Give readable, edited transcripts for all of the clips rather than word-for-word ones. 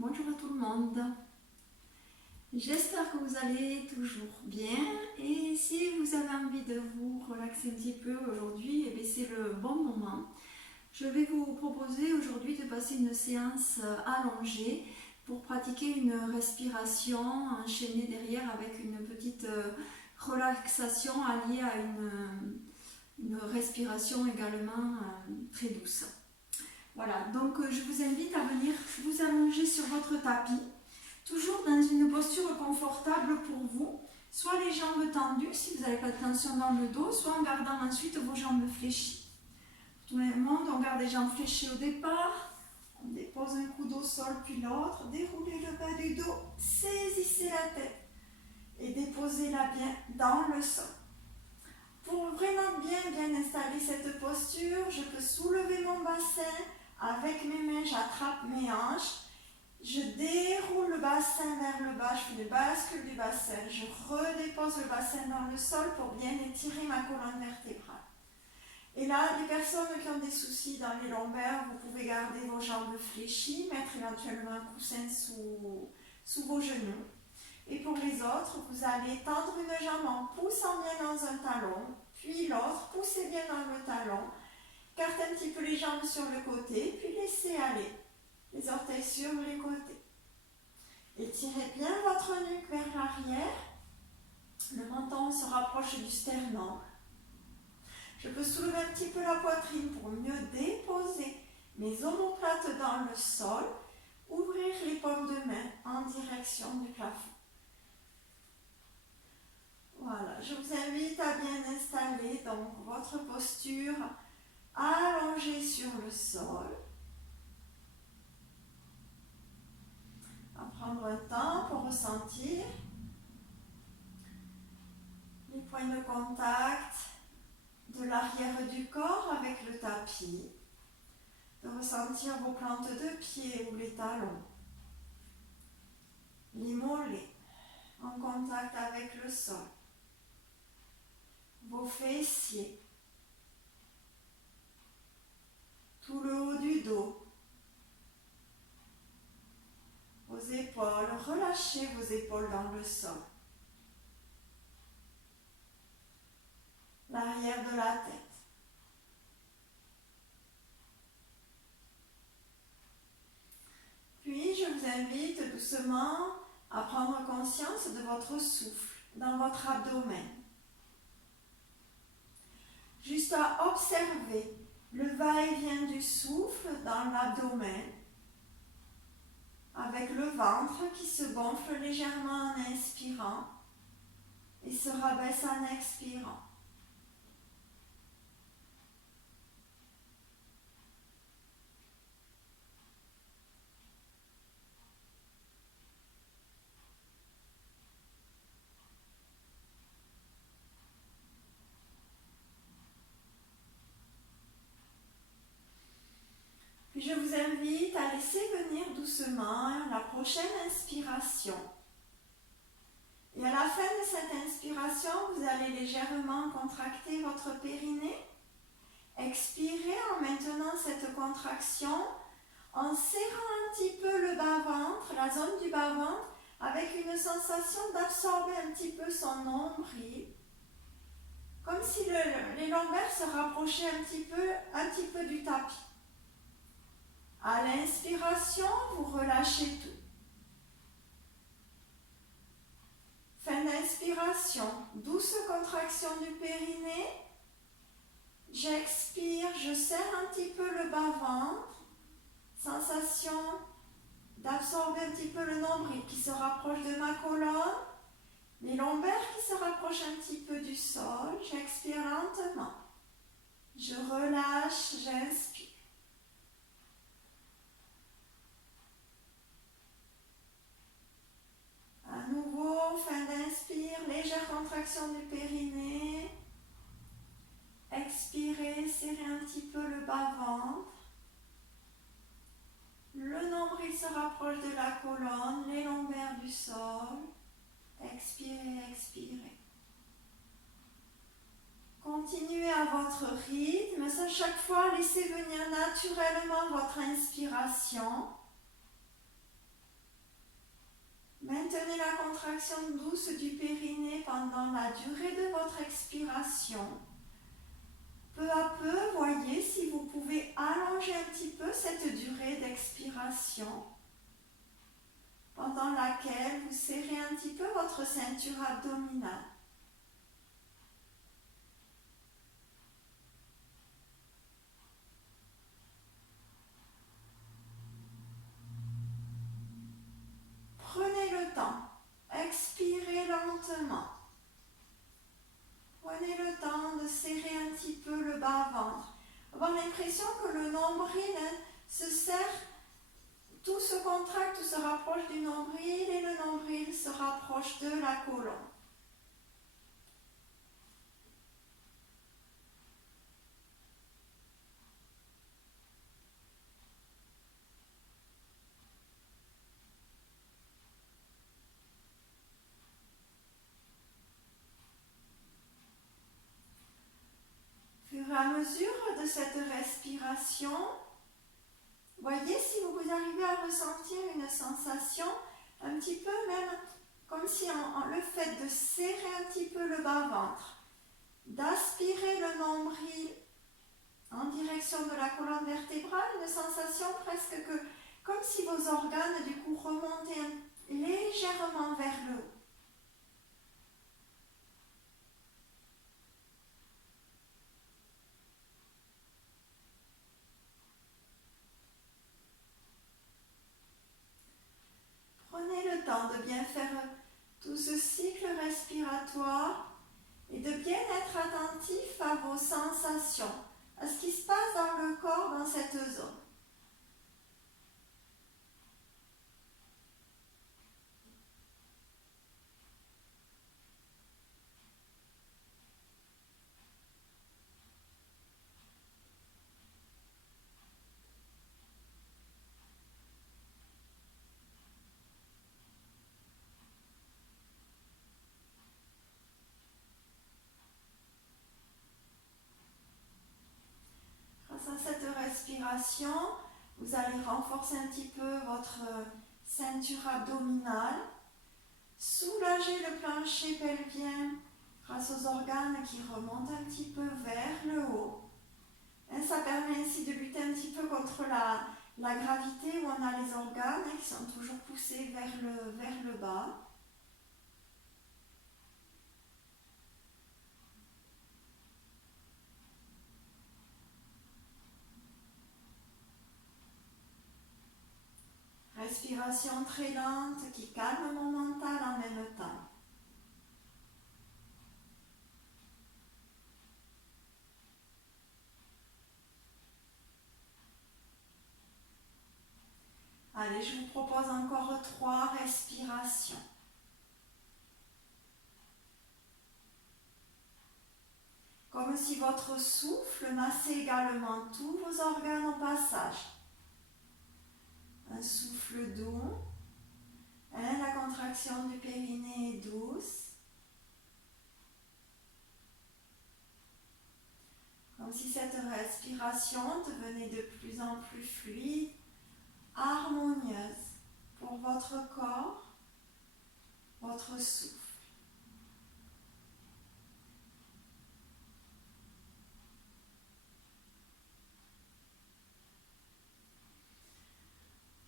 Bonjour à tout le monde. J'espère que vous allez toujours bien et si vous avez envie de vous relaxer un petit peu aujourd'hui, c'est le bon moment. Je vais vous proposer aujourd'hui de passer une séance allongée pour pratiquer une respiration enchaînée derrière avec une petite relaxation alliée à une respiration également très douce. Voilà, donc je vous invite à venir vous allonger sur votre tapis, toujours dans une posture confortable pour vous, soit les jambes tendues si vous n'avez pas de tension dans le dos, soit en gardant ensuite vos jambes fléchies. Tout le monde, on garde les jambes fléchies au départ, on dépose un coude au sol puis l'autre, déroulez le bas du dos, saisissez la tête et déposez-la bien dans le sol. Pour vraiment bien installer cette posture, je peux soulever mon bassin. Avec mes mains, j'attrape mes hanches, je déroule le bassin vers le bas, je fais une bascule du bassin, je redépose le bassin dans le sol pour bien étirer ma colonne vertébrale. Et là, les personnes qui ont des soucis dans les lombaires, vous pouvez garder vos jambes fléchies, mettre éventuellement un coussin sous vos genoux. Et pour les autres, vous allez tendre une jambe en poussant bien dans un talon, puis l'autre, poussez bien dans le talon. Carte un petit peu les jambes sur le côté, puis laissez aller les orteils sur les côtés. Étirez bien votre nuque vers l'arrière. Le menton se rapproche du sternum. Je peux soulever un petit peu la poitrine pour mieux déposer mes omoplates dans le sol. Ouvrir les paumes de main en direction du plafond. Voilà, je vous invite à bien installer donc votre posture allongée sur le sol. À prendre un temps pour ressentir les points de contact de l'arrière du corps avec le tapis, de ressentir vos plantes de pied ou les talons, les mollets en contact avec le sol, vos fessiers, tout le haut du dos, vos épaules, relâchez vos épaules dans le sol, l'arrière de la tête. Puis je vous invite doucement à prendre conscience de votre souffle dans votre abdomen. Juste à observer le va-et-vient du souffle dans l'abdomen, avec le ventre qui se gonfle légèrement en inspirant et se rabaisse en expirant. Puis je vous invite à laisser venir doucement la prochaine inspiration. Et à la fin de cette inspiration, vous allez légèrement contracter votre périnée. Expirez en maintenant cette contraction, en serrant un petit peu le bas-ventre, la zone du bas-ventre, avec une sensation d'absorber un petit peu son nombril, comme si les lombaires se rapprochaient un petit peu du tapis. À l'inspiration, vous relâchez tout. Fin d'inspiration, douce contraction du périnée. J'expire, je serre un petit peu le bas-ventre. Sensation d'absorber un petit peu le nombril qui se rapproche de ma colonne. Les lombaires qui se rapprochent un petit peu du sol. J'expire lentement. Je relâche, j'inspire. À nouveau, fin d'inspire, légère contraction du périnée. Expirez, serrez un petit peu le bas-ventre. Le nombril se rapproche de la colonne, les lombaires du sol. Expirez, expirez. Continuez à votre rythme. À chaque fois, laissez venir naturellement votre inspiration. Maintenez la contraction douce du périnée pendant la durée de votre expiration. Peu à peu, voyez si vous pouvez allonger un petit peu cette durée d'expiration pendant laquelle vous serrez un petit peu votre ceinture abdominale. Prenez le temps, expirez lentement. Prenez le temps de serrer un petit peu le bas-ventre. Avoir l'impression que le nombril se serre, tout se contracte, tout se rapproche du nombril et le nombril se rapproche de la colonne. Au fur et à mesure de cette respiration, voyez si vous arrivez à ressentir une sensation un petit peu même comme si le fait de serrer un petit peu le bas-ventre, d'aspirer le nombril en direction de la colonne vertébrale, une sensation presque que comme si vos organes du coup remontaient légèrement vers le haut. Prenez le temps de bien faire tout ce cycle respiratoire et de bien être attentif à vos sensations, à ce qui se passe dans le corps dans cette zone. Grâce à cette respiration, vous allez renforcer un petit peu votre ceinture abdominale, soulager le plancher pelvien grâce aux organes qui remontent un petit peu vers le haut. Et ça permet ainsi de lutter un petit peu contre la gravité où on a les organes qui sont toujours poussés vers le bas. Respiration très lente qui calme mon mental en même temps. Allez, je vous propose encore 3 respirations. Comme si votre souffle massait également tous vos organes au passage. Un souffle doux. La contraction du périnée est douce. Comme si cette respiration devenait de plus en plus fluide, harmonieuse pour votre corps, votre souffle.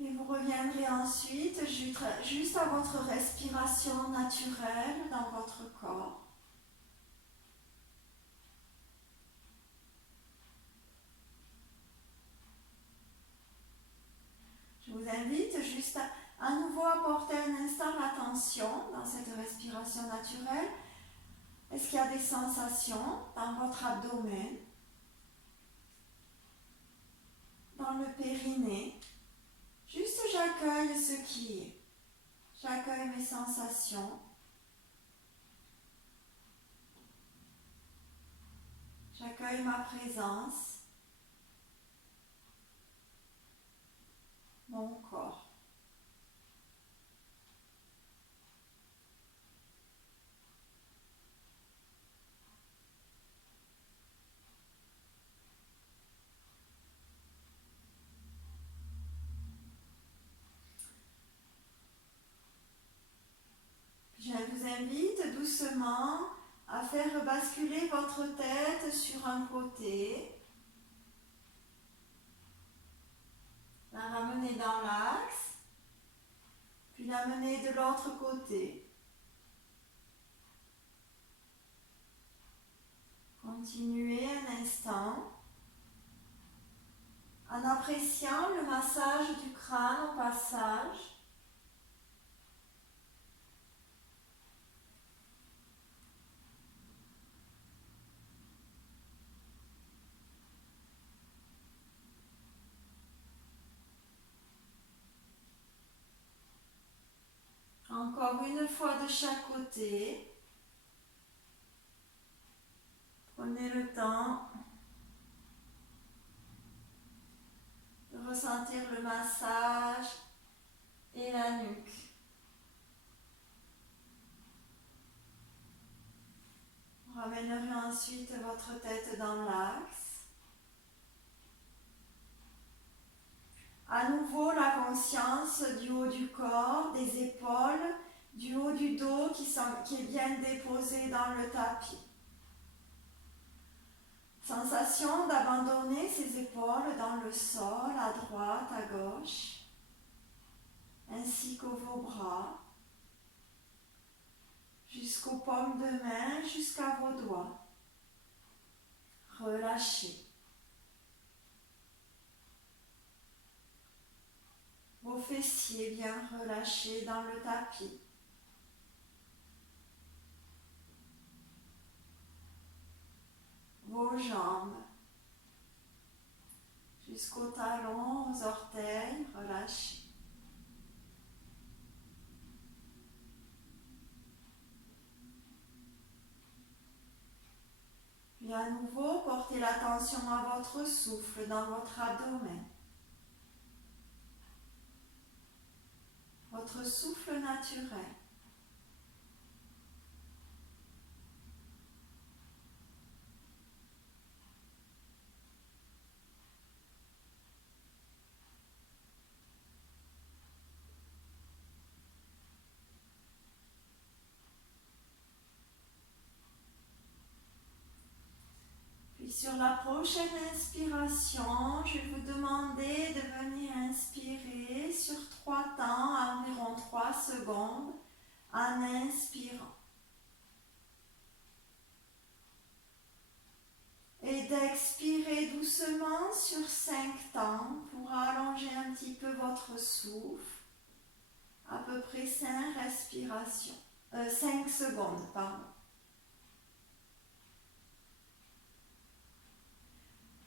Et vous reviendrez ensuite juste à votre respiration naturelle dans votre corps. Je vous invite juste à nouveau à porter un instant l'attention dans cette respiration naturelle. Est-ce qu'il y a des sensations dans votre abdomen, dans le périnée? Juste j'accueille ce qui est. J'accueille mes sensations. J'accueille ma présence, mon corps. invite doucement à faire basculer votre tête sur un côté, la ramener dans l'axe, puis la mener de l'autre côté. Continuez un instant en appréciant le massage du crâne au passage. Encore une fois de chaque côté. Prenez le temps de ressentir le massage et la nuque. Vous ramènerez ensuite votre tête dans l'axe. À nouveau, la conscience du haut du corps, des épaules, du haut du dos qui est bien déposé dans le tapis. Sensation d'abandonner ses épaules dans le sol, à droite, à gauche, ainsi que vos bras, jusqu'aux paumes de main, jusqu'à vos doigts. Relâchez. Vos fessiers bien relâchés dans le tapis. Vos jambes jusqu'aux talons, aux orteils, relâchés. Puis à nouveau, portez l'attention à votre souffle dans votre abdomen. Votre souffle naturel. Puis sur la prochaine inspiration, je vais vous demander de venir inspirer sur 3 temps, à environ 3 secondes, en inspirant. Et d'expirer doucement sur 5 temps pour allonger un petit peu votre souffle. À peu près 5 respirations. 5 secondes, pardon.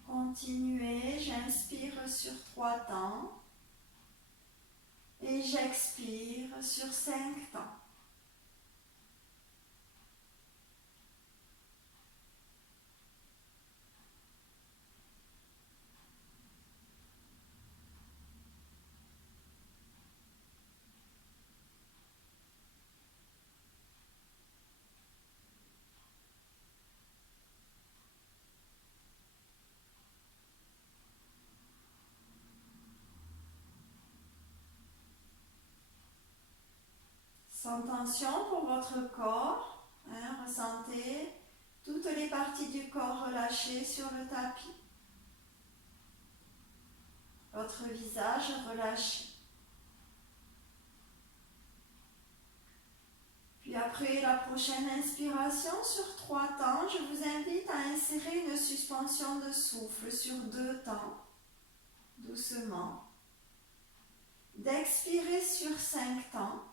Continuez, j'inspire sur 3 temps et j'expire sur 5 temps. Sans tension pour votre corps, ressentez toutes les parties du corps relâchées sur le tapis. Votre visage relâché. Puis après la prochaine inspiration sur 3 temps, je vous invite à insérer une suspension de souffle sur 2 temps, doucement. D'expirer sur 5 temps.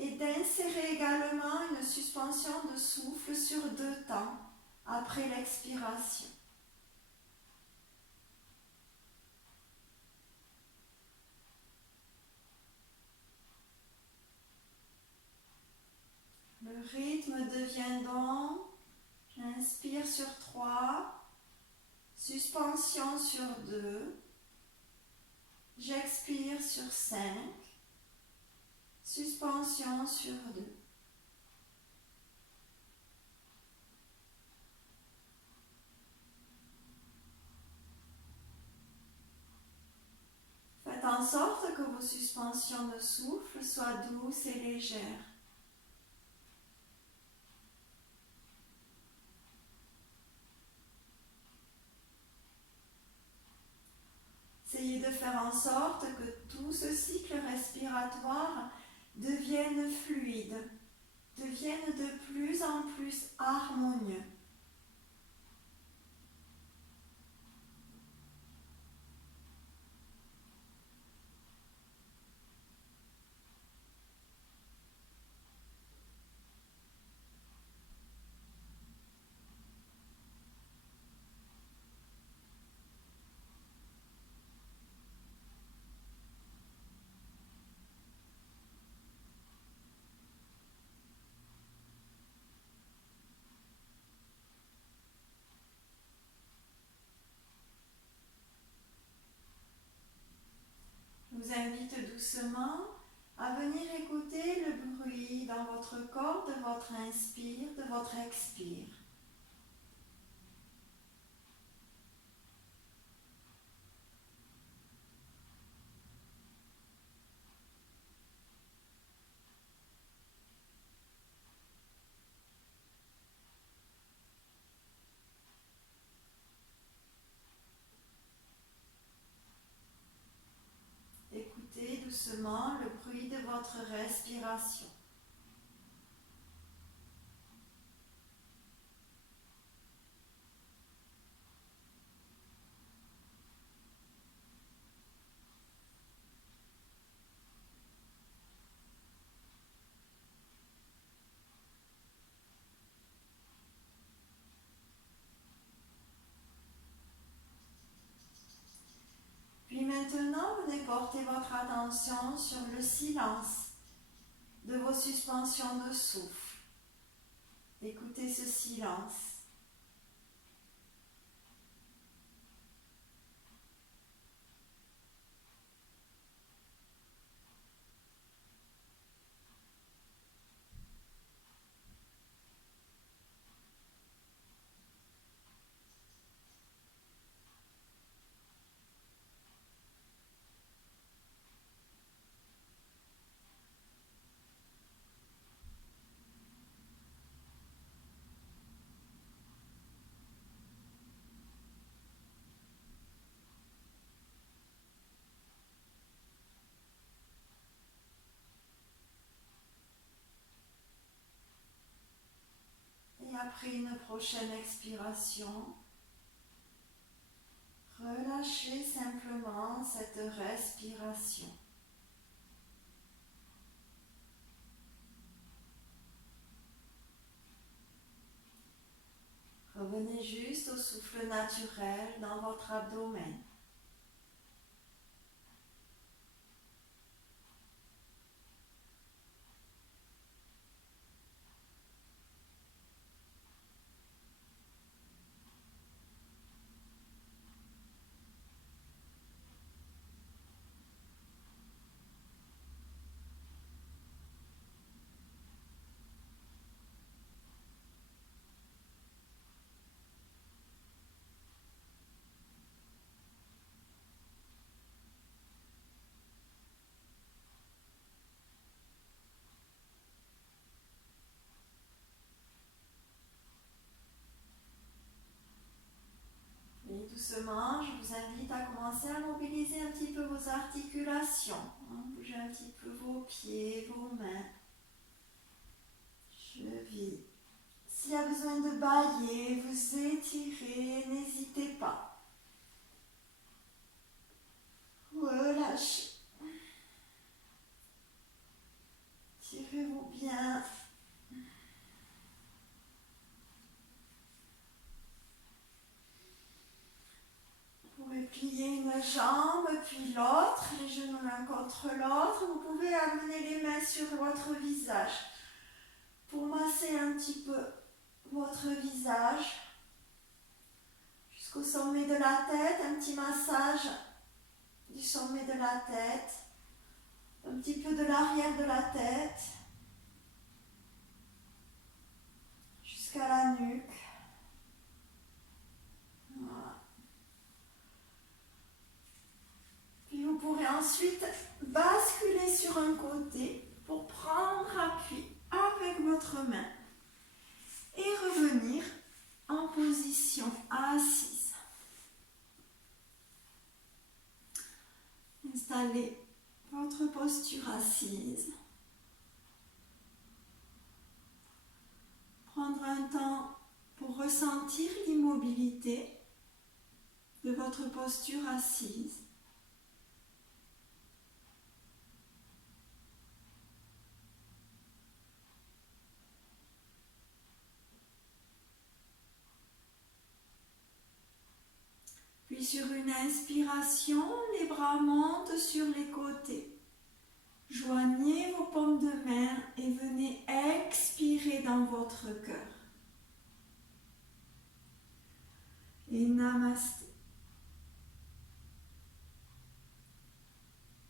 Et d'insérer également une suspension de souffle sur 2 temps après l'expiration. Le rythme devient donc, j'inspire sur 3, suspension sur 2, j'expire sur 5, suspension sur 2. Faites en sorte que vos suspensions de souffle soient douces et légères. faire en sorte que tout ce cycle respiratoire devienne fluide, devienne de plus en plus harmonieux. Je vous invite doucement à venir écouter le bruit dans votre corps de votre inspire, de votre expire. Écoutez doucement le bruit de votre respiration. Puis maintenant, venez porter votre attention sur le silence de vos suspensions de souffle. Écoutez ce silence. Et après une prochaine expiration, relâchez simplement cette respiration. Revenez juste au souffle naturel dans votre abdomen. Et doucement, je vous invite à commencer à mobiliser un petit peu vos articulations. Bougez un petit peu vos pieds, vos mains, chevilles. S'il y a besoin de bâiller, vous étirez, n'hésitez pas. Relâchez. Tirez-vous bien. Vous pouvez plier une jambe puis l'autre, les genoux l'un contre l'autre. Vous pouvez amener les mains sur votre visage pour masser un petit peu votre visage jusqu'au sommet de la tête. Un petit massage du sommet de la tête, un petit peu de l'arrière de la tête jusqu'à la nuque. Voilà. Puis vous pourrez ensuite basculer sur un côté pour prendre appui avec votre main et revenir en position assise. installer votre posture assise. Prendre un temps pour ressentir l'immobilité de votre posture assise. Puis sur une inspiration, les bras montent sur les côtés. Joignez vos paumes de main et venez expirer dans votre cœur. Et namasté.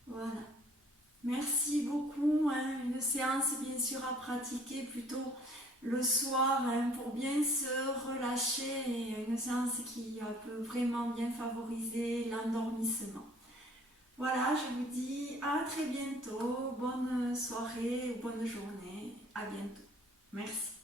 Voilà. Merci beaucoup. Une séance bien sûr à pratiquer plutôt le soir pour bien se relâcher et une séance qui peut vraiment bien favoriser l'endormissement. Voilà, je vous dis à très bientôt. Bonne soirée ou bonne journée. À bientôt. Merci.